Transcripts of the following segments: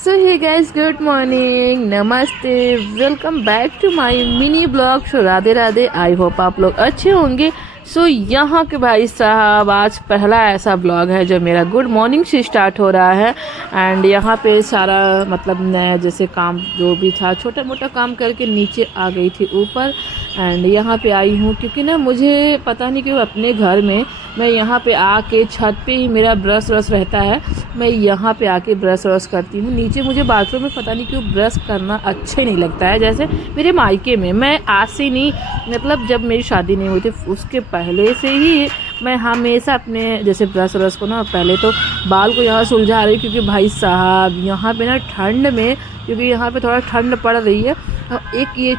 सो hey guys, good morning, नमस्ते, welcome back to my mini blog. So Radhe Radhe. I hope आप लोग अच्छे होंगे। सो यहाँ के भाई साहब आज पहला ऐसा ब्लॉग है जो मेरा गुड मॉर्निंग से स्टार्ट हो रहा है। एंड यहाँ पे सारा मतलब नया जैसे काम जो भी था छोटा मोटा काम करके नीचे आ गई थी ऊपर। एंड यहाँ पे आई हूँ क्योंकि ना मुझे पता नहीं क्यों अपने घर में मैं यहाँ पे आके छत पे ही मेरा ब्रश व्रश रहता है। मैं यहाँ पे आके ब्रश व्रश करती हूँ। नीचे मुझे बाथरूम में पता नहीं क्यों ब्रश करना अच्छा ही नहीं लगता है। जैसे मेरे मायके में मैं आज से नहीं, मतलब जब मेरी शादी नहीं हुई थी उसके पहले से ही मैं हमेशा अपने जैसे ब्रश व्रश को ना पहले तो बाल को यहाँ सुलझा रही, क्योंकि भाई साहब यहाँ पे ना ठंड में, क्योंकि यहाँ पे थोड़ा ठंड पड़ रही है और एक ये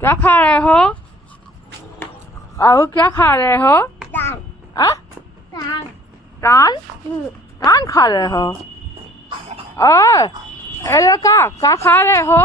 क्या खा रहे हो? और क्या खा रहे हो? टान टान खा रहे हो? और ए लड़का क्या खा रहे हो?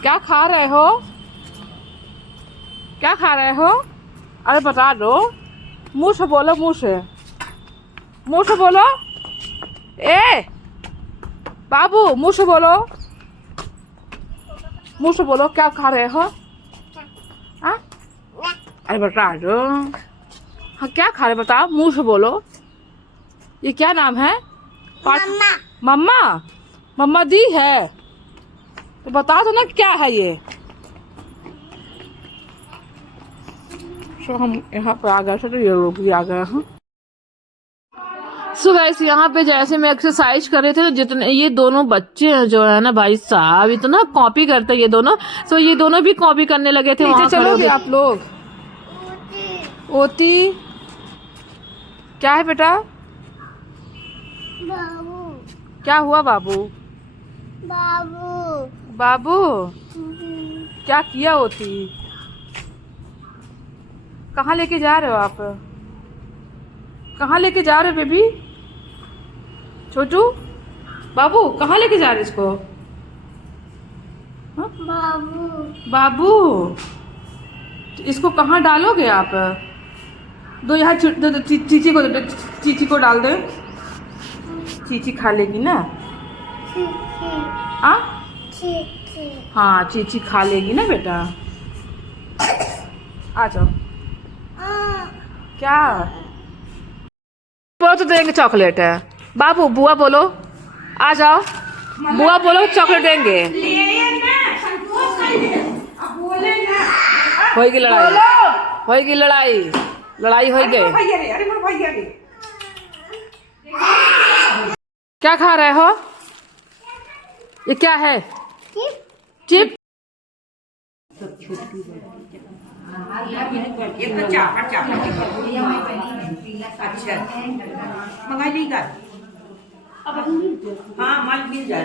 क्या खा रहे हो? क्या खा रहे हो? अरे बता दो, मुंह से बोलो, मुंह से बोलो। ए बाबू, मुंह से बोलो, मुंह से बोलो, क्या खा रहे हो? हाँ, अरे बता दो। हाँ, क्या खा रहे बताओ, मुंह से बोलो। ये क्या नाम है? मम्मा। मम्मा? मम्मा दी है तो बता दो ना क्या है ये। तो हम यहाँ पे आ गए थे तो ये लोग भी आ गए हैं। सो गाइस, यहाँ पे जैसे मैं एक्सरसाइज कर रहे थे तो जितने ये दोनों बच्चे हैं जो है ना भाई साहब इतना कॉपी करते हैं ये दोनों। सो ये दोनों भी कॉपी करने लगे थे। वहाँ चलोगे आप लोग? ओती क्या है बेटा? बाबू। क्या हुआ बाबू? बाबू। बाबू क्या किया ओती? कहाँ लेके जा रहे हो आप? कहाँ लेके जा रहे हो बेबी? छोटू बाबू कहाँ लेके जा रहे इसको? हाँ? बाबू। बाबू इसको कहाँ डालोगे आप? दो यहाँ चीची को दो, चीची को डाल दे। चीची खा लेगी ना? हाँ हाँ, चीची खा लेगी ना बेटा। आ जाओ। क्या तो देंगे? चॉकलेट है बाबू। बुआ बोलो, आ जाओ। बुआ बोलो, चॉकलेट देंगे। होगी लड़ाई, होगी लड़ाई, लड़ाई हो गई। क्या खा रहे हो? ये क्या है? चिप। अच्छा मंगा लीगा। हाँ माल मिल जाए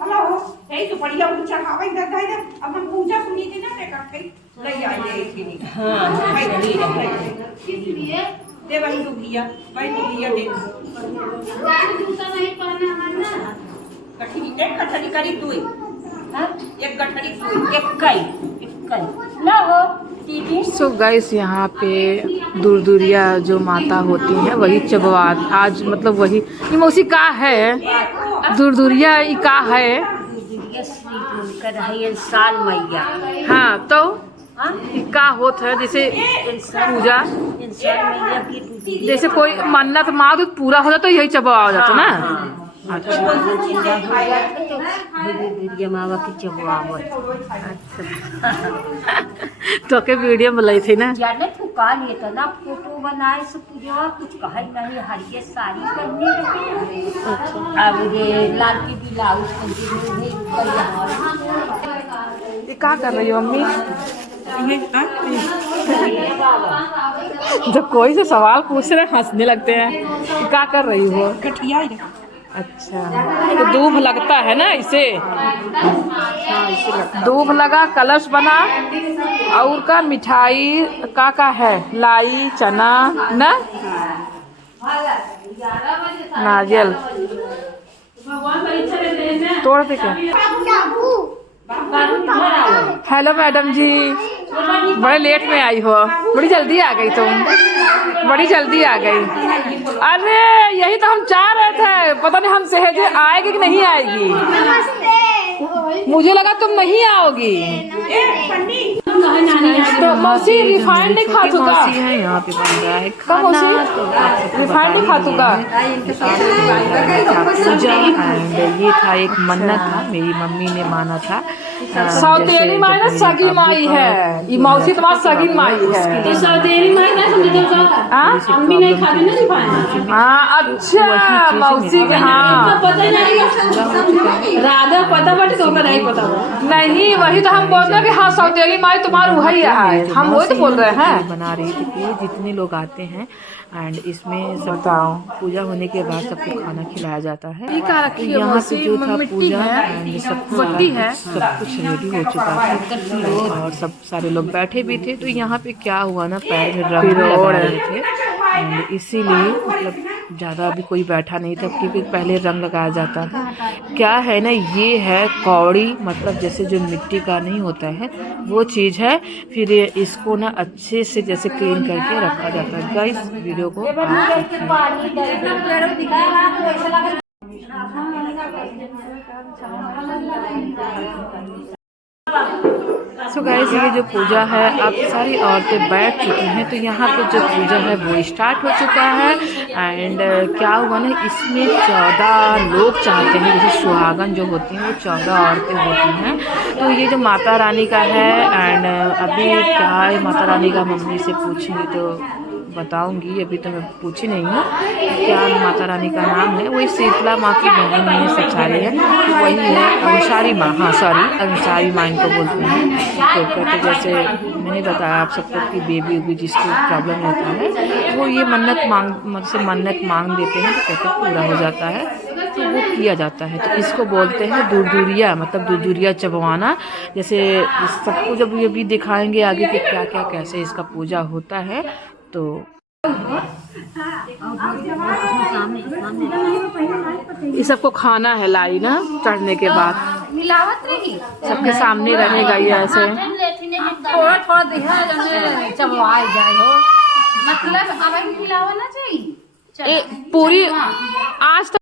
हेलो यही तो बढ़िया पूछा खावा इधर जाए ना। अब हम पूजा सुनी थी ना देखा कहीं ले आए थे नहीं। हाँ दे भाई डुगिया, भाई डुगिया दे। जूता नहीं पहना है ना। कठरी एक कठरी करी तू एक गठरी एक कई ना हो दीदी। सो गाइस, यहाँ पे दूरदूरिया जो माता होती हैं वही चबवा आज मतलब वही ये मौसी का है। दूरदूरिया ये का है? इंसान मैया। हाँ तो का होता है जैसे पूजा, इंसान मैया की पूजा। जैसे कोई मन्नत मांगो तो पूरा हो जाता, यही चबवा हो जाता ना। अच्छा मावा की चबुआवत। तो के वीडियो में लाई थी ना। जाने तू का लिए तो ना फोटो बनाए से पूजा कुछ कहे नहीं। हरिये साड़ी पहनने लगे। अब ये लाल की ब्लाउज पहनती। ये क्या कर रही हो मम्मी? जब कोई से सवाल पूछ रहे हंसने लगते हैं। क्या कर रही हो? कठिया अच्छा, तो दूब लगता है ना इसे? दूब लगा, कलश बना, और का मिठाई का है, लाई चना ना, नारियल तोड़ दे क्या? हेलो मैडम जी, बड़े लेट में आई हो, बड़ी जल्दी आ गई तुम, बड़ी जल्दी आ गई। अरे यही तो हम चाह रहे थे, पता नहीं हम सहेजे आएगी कि नहीं आएगी। मुझे लगा तुम नहीं आओगी। तो मौसी रिफाइंड नहीं खा चुका है, यहाँ पे बन रहा है खाना, रिफाइंड नहीं खा चुका। पूजा एंड ये था एक मन्नत था, मेरी मम्मी ने माना था। सौतेली माई ना सगी माई है, ये मौसी तुम्हारी सगी माई है। तो सौतेली माई ना मम्मी नहीं खाती ना रिफाइंड। हाँ अच्छा, मौसी के हाँ पता नहीं, राधा पता बट तो नहीं पता। नहीं वही तो हम बोल रहे हैं कि हाँ सौतेली माई तुम्हारी वही है, हम वही तो बोल रहे हैं। बना रही थी कि जितने लोग आते हैं एंड इसमें सब बताओ, पूजा होने के बाद सबको खाना खिलाया जाता है। यहाँ पे जो था पूजा एंड सब कुछ रेडी हो चुका था और सब सारे लोग बैठे भी थे। तो यहाँ पे क्या हुआ ना, पैर में रंग लगा रहे थे एंड इसीलिए मतलब ज़्यादा अभी कोई बैठा नहीं था, क्योंकि पहले रंग लगाया जाता था। क्या है ना, ये है कौड़ी, मतलब जैसे जो मिट्टी का नहीं होता है वो चीज़ है। फिर इसको ना अच्छे से जैसे क्लीन करके रखा जाता है। गाइस वीडियो को सो गाइस, ये जो पूजा है अब सारी औरतें बैठ चुकी हैं, तो यहाँ पे जो पूजा है वो स्टार्ट हो चुका है। एंड क्या हुआ ना, इसमें 14 लोग चाहते हैं, जैसे सुहागन जो होती हैं वो 14 औरतें होती हैं। तो ये जो माता रानी का है एंड अभी क्या है, माता रानी का मम्मी से पूछूंगी तो बताऊंगी, अभी तो मैं पूछी नहीं हूँ क्या माता रानी का नाम है। वही शीतला माँ की बहन है, सब सारे हैं, तो वही है अंसारी माँ, हाँ सॉरी अंसारी माँ इनको बोलते हैं। तो कहते जैसे मैंने बताया आप सबको कि बेबी उबी जिसको प्रॉब्लम होता है वो ये मन्नत मांग देते हैं, तो कहते पूरा हो जाता है, तो वो किया जाता है। तो इसको बोलते हैं दूरदूरिया, मतलब दूरदूरिया चबवाना। जैसे सबको जब ये भी दिखाएंगे आगे कि क्या क्या कैसे इसका पूजा होता है। तो ये सबको खाना है लाई ना, चढ़ने के बाद मिलावत रही सबके सामने रहेगा ये ऐसे। थोड़ा थोड़ा दिखा जने चबवाई जाए हो, मतलब अब मिलावा ना चाहिए पूरी आज तक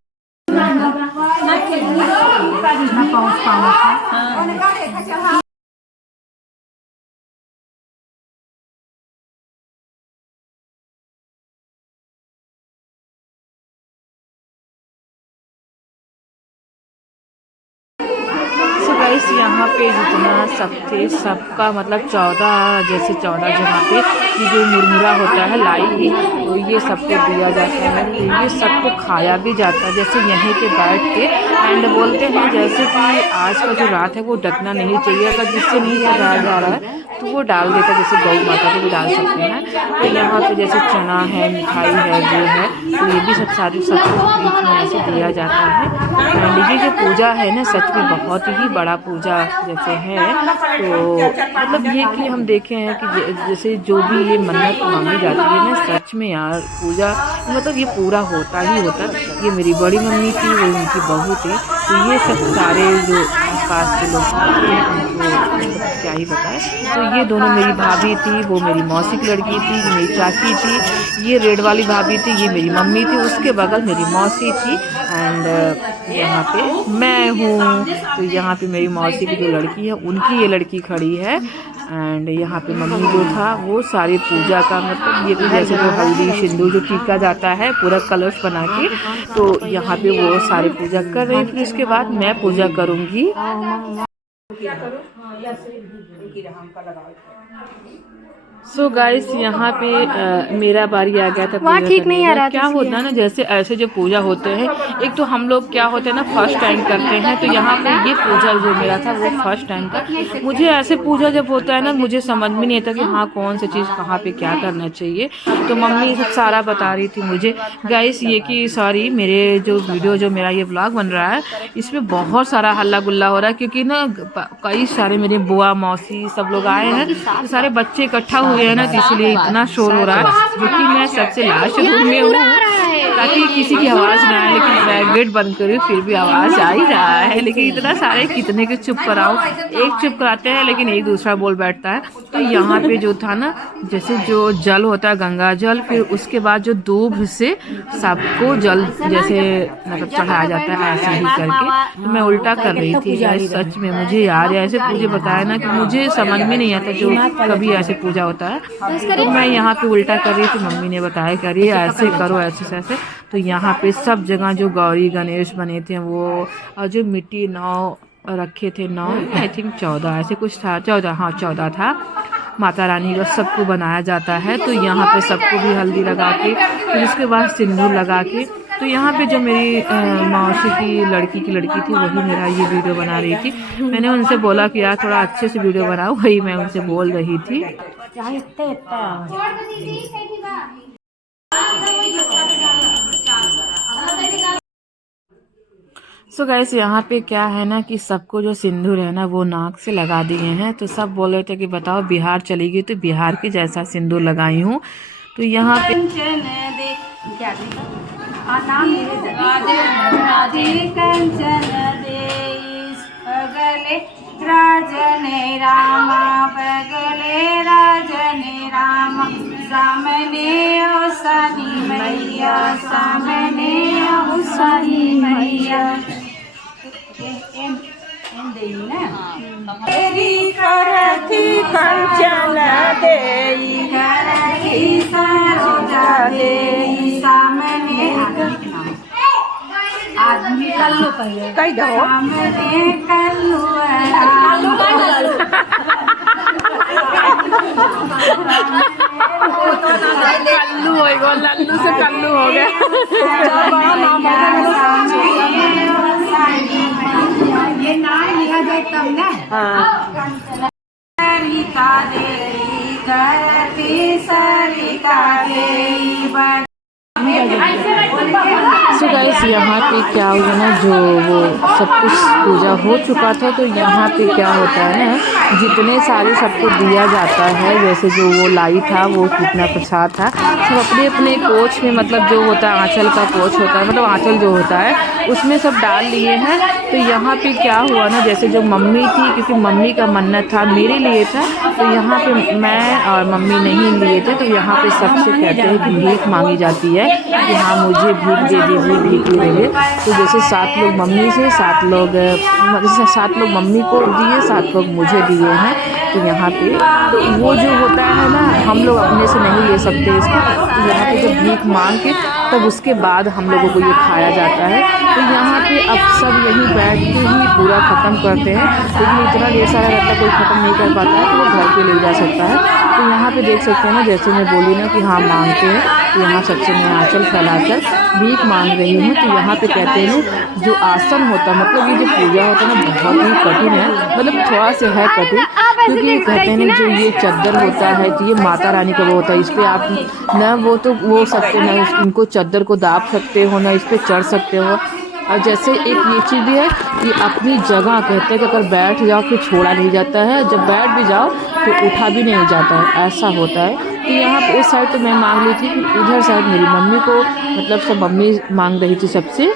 यहाँ पे जितना सब थे सबका मतलब 14 जैसे 14 जगह पे ये जो मुरमुरा होता है लाई, तो ये सबको दिया जाता है, तो ये सबको खाया भी जाता है। जैसे यहीं के बैठ के एंड बोलते हैं जैसे कि आज का जो रात है वो डकना नहीं चाहिए, अगर जिससे नहीं सजाया जा रहा है तो वो डाल देता है, जैसे गौ माता को भी डाल सकते हैं। तो यहाँ पे जैसे चना है, मिठाई है, वो है, तो ये भी सब सारे सब बीच में ऐसे दिया जाता है। एंड ये जो पूजा है ना सच में बहुत ही बड़ा पूजा जैसे है। तो मतलब ये कि हम देखे हैं कि जैसे जो भी ये मन्नत मांगी जाती है ना, सच में यार पूजा मतलब ये पूरा होता ही होता। ये मेरी बड़ी मम्मी थी, वो उनकी बहू थी, तो ये सब सारे जो आसपास के लोग उनको क्या ही बताए। तो ये दोनों मेरी भाभी थी, वो मेरी मौसी की लड़की थी, ये मेरी चाची थी, ये रेड वाली भाभी थी, ये मेरी मम्मी थी, उसके बगल मेरी मौसी थी एंड यहाँ पे मैं हूँ। तो यहाँ पे मेरी मौसी की जो लड़की है उनकी ये लड़की खड़ी है एंड यहाँ पे मम्मी जो था वो सारी पूजा का मतलब ये भी जैसे जो हल्दी सिंदूर जो टीका जाता है पूरा कलश बना के, तो यहाँ पे वो सारी पूजा कर रही। फिर इसके बाद मैं पूजा करूँगी। सो गाइस यहाँ पे मेरा बारी आ गया था वहाँ पूजा ठीक करने नहीं आ का। रहा था क्या होता है ना, जैसे ऐसे जो पूजा होते हैं, एक तो हम लोग क्या होते हैं ना फर्स्ट टाइम करते हैं, तो यहाँ पे ये पूजा जो मेरा था वो फर्स्ट टाइम था। मुझे ऐसे पूजा जब होता है ना, मुझे समझ में नहीं आता कि हाँ कौन सी चीज़ कहाँ पे क्या करना चाहिए। तो मम्मी सब सारा बता रही थी मुझे। गाइस ये कि सॉरी, मेरे जो वीडियो जो मेरा ये व्लॉग बन रहा है इसमें बहुत सारा हल्ला गुल्ला हो रहा है, क्योंकि ना कई सारे मेरे बुआ मौसी सब लोग आए हैं, तो सारे बच्चे इकट्ठा हुए हैं ना, तो इसलिए इतना शोर हो रहा है। जो कि मैं सबसे लास्ट रूम में हूँ ताकि किसी की आवाज़ ना आए, लेकिन मैं गेट बंद करूँ फिर भी आवाज़ आ ही रहा है। लेकिन इतना सारे कितने के चुप कराओ, एक चुप कराते हैं लेकिन एक दूसरा बोल बैठता है। तो यहाँ पे जो था ना, जैसे जो जल होता है गंगा जल, फिर उसके बाद जो दूब से सबको जल जैसे मतलब चढ़ाया जाता है ऐसे ही करके। तो मैं उल्टा कर रही थी गाइस, सच में मुझे याद है ऐसे पूजा बताया ना कि मुझे समझ में नहीं आता जो कभी ऐसे पूजा होता है, तो मैं यहाँ पे उल्टा कर रही थी। मम्मी ने बताया करिए ऐसे करो ऐसे से ऐसे। तो यहाँ पे सब जगह जो गौरी गणेश बने थे वो, और जो मिट्टी 9 रखे थे, 9 आई थिंक 14 ऐसे कुछ था, 14 हाँ 14 था। माता रानी का सबको बनाया जाता है। तो यहाँ पे सबको भी हल्दी लगा के, फिर उसके बाद सिंदूर लगा के। तो यहाँ पे जो मेरी मौसी की लड़की थी वही मेरा ये वीडियो बना रही थी। मैंने उनसे बोला कि यार थोड़ा अच्छे से वीडियो बनाओ, वही मैं उनसे बोल रही थी। सो गाइस यहाँ पे क्या है ना कि सबको जो सिंदूर है ना वो नाक से लगा दिए हैं। तो सब बोल रहे थे कि बताओ बिहार चली गई तो बिहार की जैसा सिंदूर लगाई हूँ। तो यहाँ पे राजने रामा बगले राजने रामा सामने ओ सानी मैया सामने ओ सानी मैया तेरी करती कंचन देई करती सरोजा देई सामने आदमी कल्लू कही दो सामने कल्लू कल्लू हो गया, लल्लू से कल्लू हो गया। ये नाम लिखा जाए तब ना। सरिता देवी करती सरिता देवी। सो गाइस यहाँ पे क्या हुआ ना, जो वो सब कुछ पूजा हो चुका था। तो यहाँ पे क्या होता है ना, जितने सारे सबको दिया जाता है, जैसे जो वो लाई था वो कितना प्रसाद था, सब अपने अपने कोच में, मतलब जो होता है आंचल का कोच होता है, मतलब आंचल जो होता है उसमें सब डाल लिए हैं। तो यहाँ पे क्या हुआ ना, जैसे जो मम्मी थी, क्योंकि मम्मी का मन्नत था मेरे लिए था, तो यहाँ पे मैं और मम्मी नहीं लिए थे। तो यहाँ पे सबसे कहते हैं कि भीख मांगी जाती है कि हाँ मुझे भीख दे दीजिए, भीख दे दीजिए। तो जैसे 7 लोग मम्मी से, 7 लोग जैसे 7 लोग मम्मी को दिए, 7 लोग मुझे दिए हैं। तो यहाँ पे तो वो जो होता है ना, हम लोग अपने से नहीं ले सकते इसको। तो यहाँ पे जब भीख मांग के तब उसके बाद हम लोगों को ये खाया जाता है। तो यहाँ पे अब सब यहीं बैठ के ही पूरा ख़त्म करते हैं, लेकिन इतना ढेर सारा रहता है कोई ख़त्म नहीं कर पाता है, तो वो घर पे ले जा सकता है। तो यहाँ पे देख सकते हैं ना, जैसे मैं बोली ना कि हाँ मांगते हैं, तो यहाँ सबसे मैं आंचल फैलाकर भीख मांग रही हूँ। तो यहाँ पे कहते हैं जो आसन होता है, मतलब ये जो पूजा होता है ना बहुत ही कठिन है, मतलब थोड़ा सा है कठिन, क्योंकि कहते हैं ना जो ये चद्दर होता है, तो ये माता रानी का वो होता है, इस पर आप ना वो तो वो सकते ना इनको चद्दर को दाब सकते हो, ना इस पर चढ़ सकते हो। और जैसे एक ये चीज़ भी है कि अपनी जगह कहते हैं कि अगर बैठ जाओ फिर छोड़ा नहीं जाता है, जब बैठ भी जाओ तो उठा भी नहीं जाता है, ऐसा होता है। तो यहाँ पे उस साइड तो मैं मांग ली थी, उधर साइड मेरी मम्मी को, मतलब सब मम्मी मांग रही थी सबसे।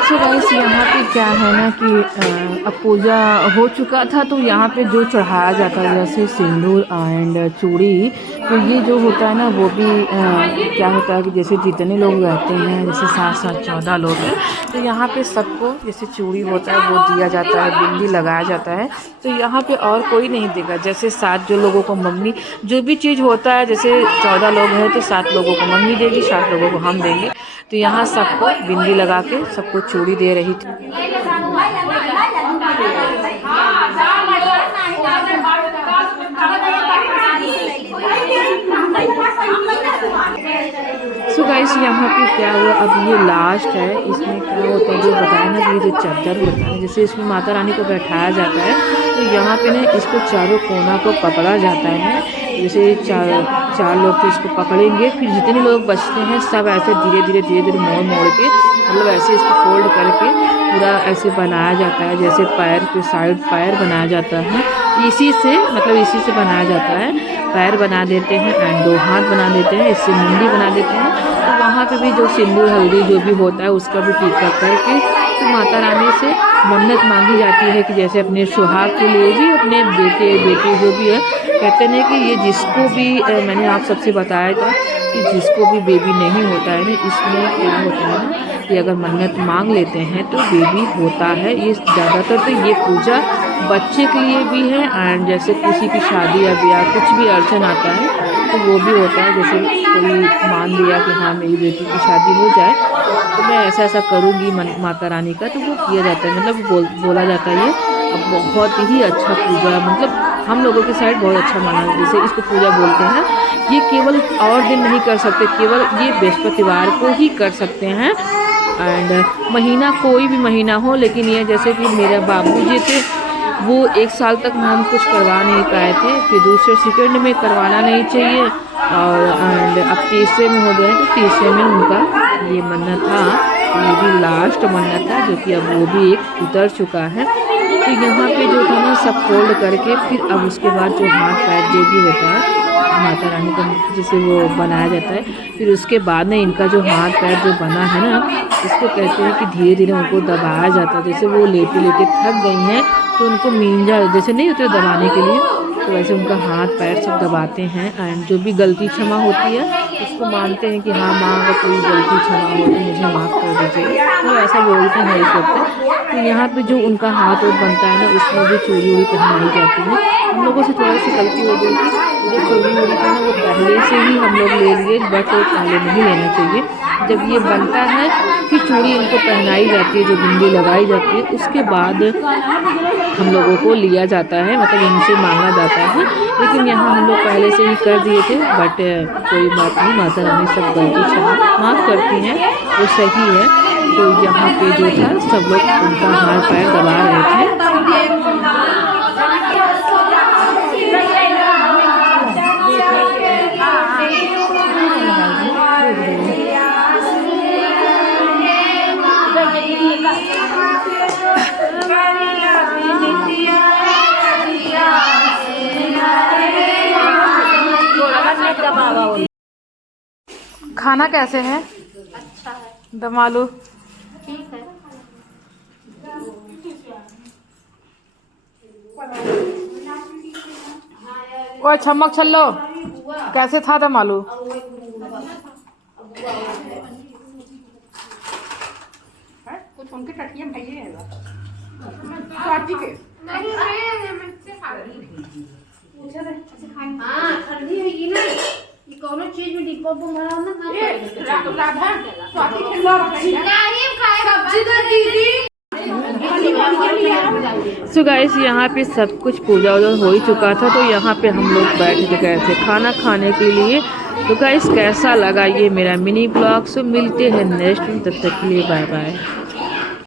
सो गाइस यहाँ पे क्या है ना कि अब पूजा हो चुका था, तो यहाँ पे जो चढ़ाया जाता है जैसे सिंदूर एंड चूड़ी, तो ये जो होता है ना वो भी क्या होता है कि जैसे जितने लोग रहते हैं, जैसे 7-7 14 लोग हैं, तो यहाँ पे सबको जैसे चूड़ी होता है वो दिया जाता है, बिंदी लगाया जाता है। तो यहाँ पे और कोई नहीं देगा, जैसे 7 जो लोगों को मम्मी जो भी चीज़ होता है, जैसे 14 लोग हैं तो 7 लोगों को मम्मी देगी, 7 लोगों को हम देंगे। तो यहाँ सबको बिंदी लगा के सबको चूड़ी दे रही थी। सो गाइस यहाँ पे क्या हुआ, अब ये लास्ट है, इसमें क्या होता है जो बताया ना, ये जो चादर होता है जैसे इसमें माता रानी को बैठाया जाता है, तो यहाँ पे ना इसको चारों कोना को पकड़ा जाता है। जैसे चार लोग तो इसको पकड़ेंगे, फिर जितने लोग बचते हैं सब ऐसे धीरे धीरे मोड़ के, मतलब ऐसे इसको फोल्ड करके पूरा ऐसे बनाया जाता है, जैसे पैर के साइड पैर बनाया जाता है, इसी से बनाया जाता है। पैर बना देते हैं एंड 2 हाथ बना देते हैं, इससे मुंडी बना देते हैं। तो वहाँ पे भी जो सिंदूर हल्दी जो भी होता है उसका भी टीका करके तो माता रानी से मन्नत मांगी जाती है कि जैसे अपने सुहाग के लिए भी, अपने बेटे बेटी जो भी है, कहते हैं कि ये जिसको भी मैंने आप सबसे बताया था कि जिसको भी बेबी नहीं होता है ना, इसमें क्या होता है ना कि अगर मन्नत मांग लेते हैं तो बेबी होता है। ये ज़्यादातर तो ये पूजा बच्चे के लिए भी है एंड जैसे किसी की शादी या ब्याह कुछ भी अर्चन आता है तो वो भी होता है। जैसे कोई मान लिया कि हाँ मेरी बेटी की शादी हो जाए तो मैं ऐसा करूँगी माता रानी का, तो वो किया जाता है, मतलब बोला जाता है। ये अब बहुत ही अच्छा पूजा, मतलब हम लोगों के साइड बहुत अच्छा माना, जैसे इसको पूजा बोलते हैं। ये केवल और दिन नहीं कर सकते, केवल ये बृहस्पतिवार को ही कर सकते हैं एंड महीना कोई भी महीना हो। लेकिन ये जैसे कि मेरा बाबूजी थे, वो 1 साल तक हम कुछ करवा नहीं पाए थे, फिर दूसरे सेकंड में करवाना नहीं चाहिए और एंड अब तीसरे में हो गए, तो तीसरे में उनका ये मन्नत था, ये भी लास्ट मन्नत था जो कि अब वो भी एक उतर चुका है। तो यहाँ पे जो था ना सब फोल्ड करके फिर अब उसके बाद जो हाथ पैर जो भी होता है माता रानी का जैसे वो बनाया जाता है, फिर उसके बाद में इनका जो हाथ पैर जो बना है ना, इसको कहते हैं कि धीरे धीरे उनको दबाया जाता है। जैसे वो लेटे लेटे थक गई हैं तो उनको मींजा जैसे नहीं होते दबाने के लिए, तो वैसे उनका हाथ पैर सब दबाते हैं एंड जो भी गलती क्षमा होती है उसको मानते हैं कि हाँ माँ अगर कोई गलती क्षमा हो तो मुझे माफ़ कर दीजिए, तो ऐसा बोलते हैं इस वक्त। तो यहाँ पे जो उनका हाथ और बनता है ना, उसमें भी चूड़ी उड़ी पहनाई जाती है। हम लोगों से थोड़ी सी गलती हो गई थी, जो चूड़ी उड़ी था ना वो पहले से ही हम लोग ले लिए, बट वो पहले नहीं लेना चाहिए। जब ये बनता है फिर चूड़ी इनको पहनाई जाती है, जो बिंदी लगाई जाती है, उसके बाद हम लोगों को लिया जाता है, मतलब इनसे मांगा जाता है। लेकिन यहाँ हम लोग पहले से ही कर दिए थे, बट कोई बात नहीं, माता रानी सब गलती माफ़ करती हैं, वो सही है। तो यहाँ पे जो था सब लोग उनका हाथ पैर दबा रहे थे। खाना कैसे है? अच्छा है, दम आलू ठीक है। ओ छमक छल्लो कैसे था दम आलू? कुछ उनके टटिया भाई हाँ ठंडी है ना, ये कोनो चीज में डिब्बा भरा ना सो गाइस यहाँ पे सब कुछ पूजा वूजा हो ही चुका था, तो यहाँ पे हम लोग बैठ गए थे खाना खाने के लिए। तो गाइस कैसा लगा ये मेरा मिनी ब्लॉग? सो मिलते हैं नेक्स्ट, तब तक के लिए बाय बाय।